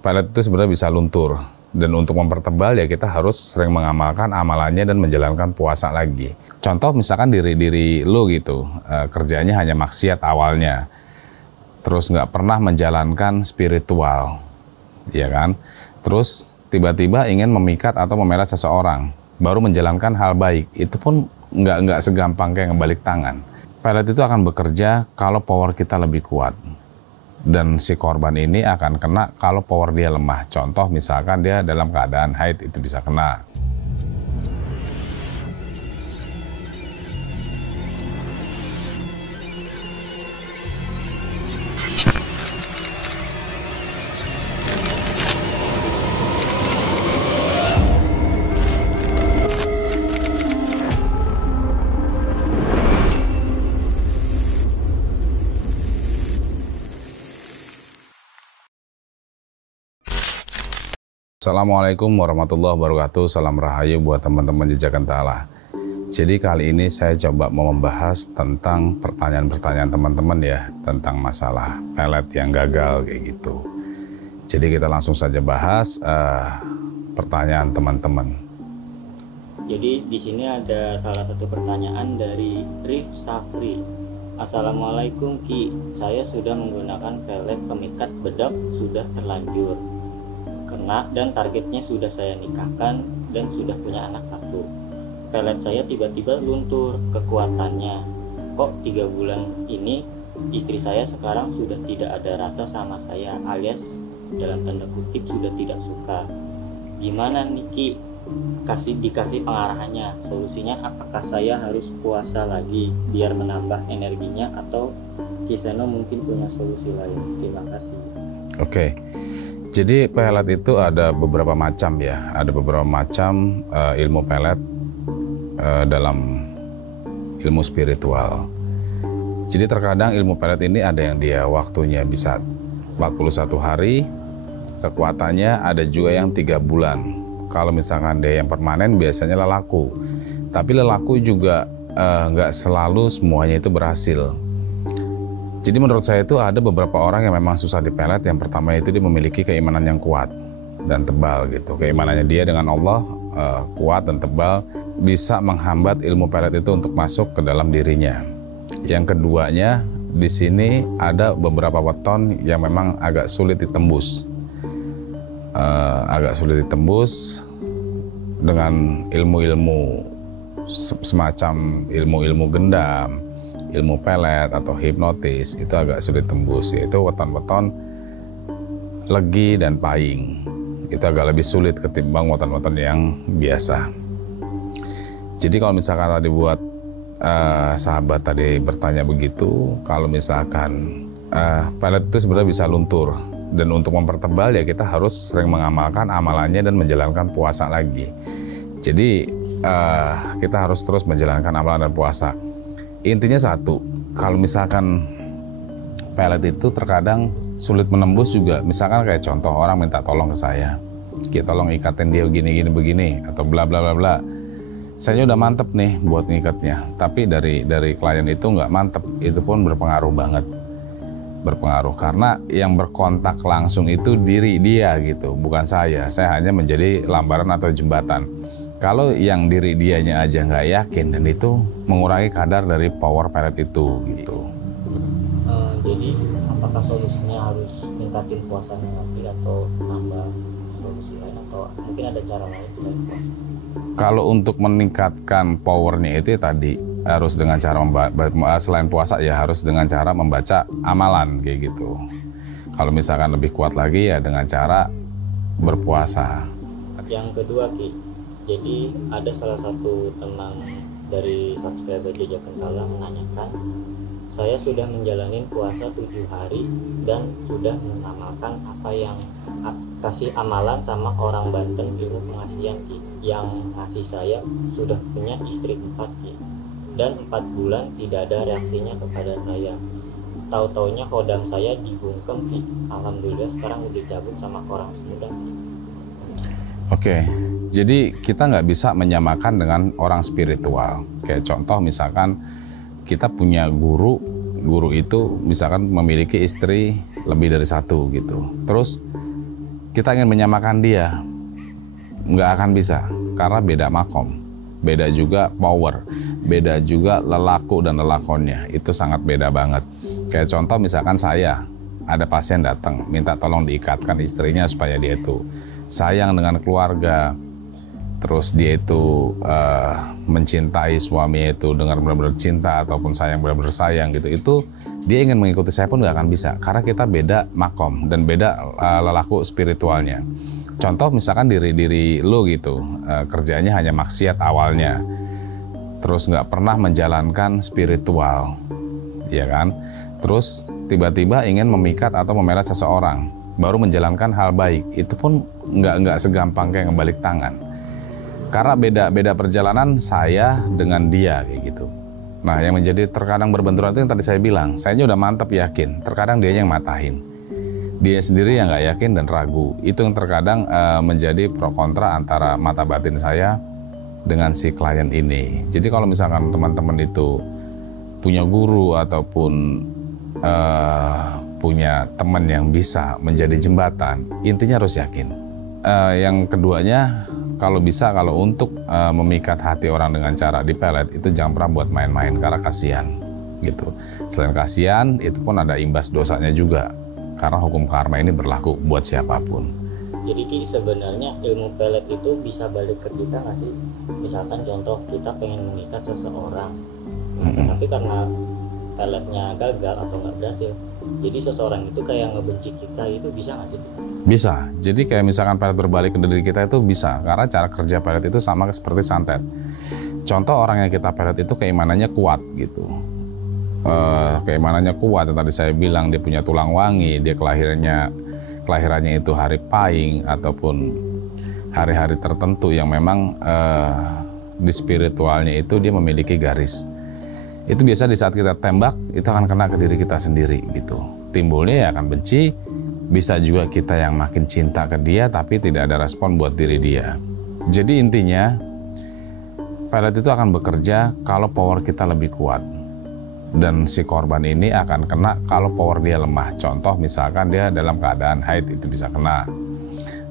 pelet itu sebenarnya bisa luntur. Dan untuk mempertebal ya kita harus sering mengamalkan amalannya dan menjalankan puasa lagi. Contoh misalkan diri lo gitu, kerjanya hanya maksiat awalnya. Terus nggak pernah menjalankan spiritual, ya kan? Terus tiba-tiba ingin memikat atau memelet seseorang, baru menjalankan hal baik. Itu pun nggak segampang kayak ngebalik tangan. Pelet itu akan bekerja kalau power kita lebih kuat. Dan si korban ini akan kena kalau power dia lemah. Contoh misalkan dia dalam keadaan haid itu bisa kena. Assalamualaikum warahmatullahi wabarakatuh. Salam rahayu buat teman-teman Jejakan Ta'ala. Jadi kali ini saya coba mau membahas tentang pertanyaan-pertanyaan teman-teman ya, tentang masalah pelet yang gagal kayak gitu. Jadi kita langsung saja bahas pertanyaan teman-teman. Jadi di sini ada salah satu pertanyaan dari Rif Safri. Assalamualaikum Ki, saya sudah menggunakan pelet pemikat bedak sudah terlanjur kena dan targetnya sudah saya nikahkan dan sudah punya anak satu. Pelet saya tiba-tiba luntur kekuatannya. Kok 3 bulan ini istri saya sekarang sudah tidak ada rasa sama saya, alias dalam tanda kutip sudah tidak suka. Gimana nih Ki? Dikasih pengarahannya. Solusinya apakah saya harus puasa lagi biar menambah energinya, atau Kiseno mungkin punya solusi lain? Terima kasih. Oke. Jadi pelet itu ada beberapa macam ya, ada beberapa macam ilmu pelet dalam ilmu spiritual. Jadi terkadang ilmu pelet ini ada yang dia waktunya bisa 41 hari, kekuatannya ada juga yang 3 bulan. Kalau misalkan dia yang permanen biasanya lelaku, tapi lelaku juga nggak selalu semuanya itu berhasil. Jadi menurut saya itu ada beberapa orang yang memang susah dipelet. Yang pertama itu dia memiliki keimanan yang kuat dan tebal gitu. Keimanannya dia dengan Allah kuat dan tebal, bisa menghambat ilmu pelet itu untuk masuk ke dalam dirinya. Yang keduanya, di sini ada beberapa weton yang memang agak sulit ditembus. Agak sulit ditembus dengan ilmu-ilmu semacam ilmu-ilmu gendam, ilmu pelet atau hipnotis, itu agak sulit tembus, yaitu weton-weton legi dan paying. Itu agak lebih sulit ketimbang weton-weton yang biasa. Jadi kalau misalkan tadi buat sahabat tadi bertanya begitu, kalau misalkan pelet itu sebenarnya bisa luntur, dan untuk mempertebal ya kita harus sering mengamalkan amalannya dan menjalankan puasa lagi. Jadi kita harus terus menjalankan amalan dan puasa. Intinya satu, kalau misalkan pelet itu terkadang sulit menembus juga. Misalkan kayak contoh orang minta tolong ke saya, "Ki, tolong ikatin dia begini, atau bla bla bla bla." Saya udah mantep nih buat ngikatnya, tapi dari klien itu nggak mantep. Itu pun berpengaruh banget. Berpengaruh karena yang berkontak langsung itu diri dia gitu, bukan saya. Saya hanya menjadi lambaran atau jembatan. Kalau yang diri dianya aja nggak yakin, dan itu mengurangi kadar dari power pelet itu gitu. Jadi apakah solusinya harus ningkatin puasanya lagi, atau nambah solusi lain, atau mungkin ada cara lain selain puasa? Kalau untuk meningkatkan powernya itu tadi harus dengan cara selain puasa ya harus dengan cara membaca amalan kayak gitu. Kalau misalkan lebih kuat lagi ya dengan cara berpuasa. Yang kedua Ki, jadi ada salah satu teman dari subscriber Jejakan Ta'ala menanyakan, saya sudah menjalani puasa 7 hari dan sudah mengamalkan apa yang kasih amalan sama orang Banten ilmu pengasihan Ki, yang ngasih saya sudah punya istri 4 Ki, dan 4 bulan tidak ada reaksinya kepada saya. Tahu-taunya kodam saya dibungkem Ki. Alhamdulillah sekarang udah cabut sama orang Sumedang Ki. Oke, jadi kita nggak bisa menyamakan dengan orang spiritual. Kayak contoh misalkan kita punya guru itu misalkan memiliki istri lebih dari 1 gitu. Terus kita ingin menyamakan dia, nggak akan bisa, karena beda makom, beda juga power, beda juga lelaku dan lelakonnya, itu sangat beda banget. Kayak contoh misalkan saya, ada pasien datang, minta tolong diikatkan istrinya supaya dia itu sayang dengan keluarga, terus dia itu mencintai suaminya itu dengan benar-benar cinta ataupun sayang, benar-benar sayang gitu, itu dia ingin mengikuti saya pun nggak akan bisa, karena kita beda makom dan beda lelaku spiritualnya. Contoh misalkan diri lo gitu, kerjanya hanya maksiat awalnya, terus nggak pernah menjalankan spiritual, ya kan? Terus tiba-tiba ingin memikat atau memelet seseorang, baru menjalankan hal baik, itu pun nggak segampang kayak ngebalik tangan. Karena beda perjalanan saya dengan dia kayak gitu. Nah, yang menjadi terkadang berbenturan itu yang tadi saya bilang, sayanya udah mantap yakin, terkadang dia yang matahin. Dia sendiri yang nggak yakin dan ragu. Itu yang terkadang menjadi pro kontra antara mata batin saya dengan si klien ini. Jadi kalau misalkan teman-teman itu punya guru ataupun punya teman yang bisa menjadi jembatan, intinya harus yakin. Yang keduanya, kalau bisa, kalau untuk memikat hati orang dengan cara dipelet, itu jangan pernah buat main-main, karena kasihan gitu. Selain kasihan, itu pun ada imbas dosanya juga, karena hukum karma ini berlaku buat siapapun. Jadi Ki, sebenarnya ilmu pelet itu bisa balik ke kita nggak sih? Misalkan contoh kita pengen mengikat seseorang, tapi karena peletnya gagal atau nggak berhasil, jadi seseorang itu kayak ngebenci kita, itu bisa nggak sih? Bisa. Jadi kayak misalkan pelet berbalik ke diri kita itu bisa, karena cara kerja pelet itu sama seperti santet. Contoh orang yang kita pelet itu keimanannya kuat gitu. Keimanannya kuat, yang tadi saya bilang dia punya tulang wangi, dia kelahirannya itu hari Pahing ataupun hari-hari tertentu yang memang di spiritualnya itu dia memiliki garis. Itu biasa di saat kita tembak itu akan kena ke diri kita sendiri gitu. Timbulnya ya akan benci. Bisa juga kita yang makin cinta ke dia tapi tidak ada respon buat diri dia. Jadi intinya pelet itu akan bekerja kalau power kita lebih kuat. Dan si korban ini akan kena kalau power dia lemah. Contoh misalkan dia dalam keadaan haid, itu bisa kena.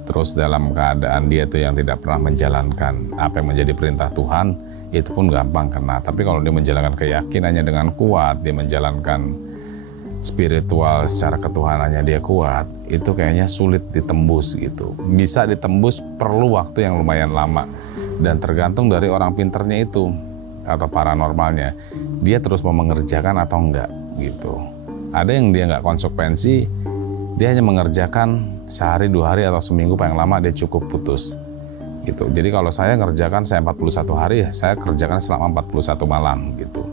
Terus dalam keadaan dia tuh yang tidak pernah menjalankan apa yang menjadi perintah Tuhan, itu pun gampang kena. Tapi kalau dia menjalankan keyakinannya dengan kuat, dia menjalankan spiritual secara ketuhanannya dia kuat, itu kayaknya sulit ditembus gitu. Bisa ditembus perlu waktu yang lumayan lama, dan tergantung dari orang pinternya itu atau paranormalnya, dia terus mau mengerjakan atau enggak gitu. Ada yang dia nggak konsekuensi, dia hanya mengerjakan sehari, 2 hari atau seminggu, paling lama dia cukup putus gitu. Jadi kalau saya ngerjakan, saya 41 hari, saya kerjakan selama 41 malam gitu.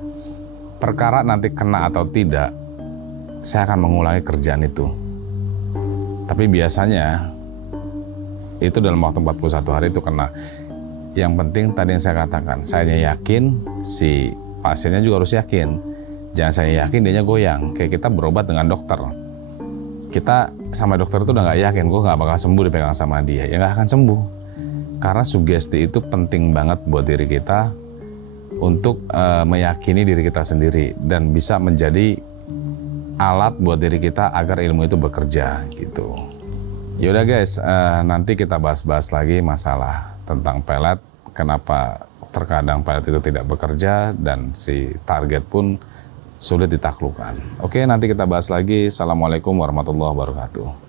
Perkara nanti kena atau tidak, saya akan mengulangi kerjaan itu. Tapi biasanya itu dalam waktu 41 hari itu kena. Yang penting tadi yang saya katakan, saya yakin, si pasiennya juga harus yakin. Jangan saya yakin dianya goyang. Kayak kita berobat dengan dokter, kita sama dokter itu udah nggak yakin, gue nggak bakal sembuh dipegang sama dia, ya nggak akan sembuh. Karena sugesti itu penting banget buat diri kita untuk meyakini diri kita sendiri dan bisa menjadi alat buat diri kita agar ilmu itu bekerja gitu. Yaudah guys, nanti kita bahas-bahas lagi masalah tentang pelet, kenapa terkadang pelet itu tidak bekerja dan si target pun sulit ditaklukkan. Oke, nanti kita bahas lagi. Assalamualaikum warahmatullahi wabarakatuh.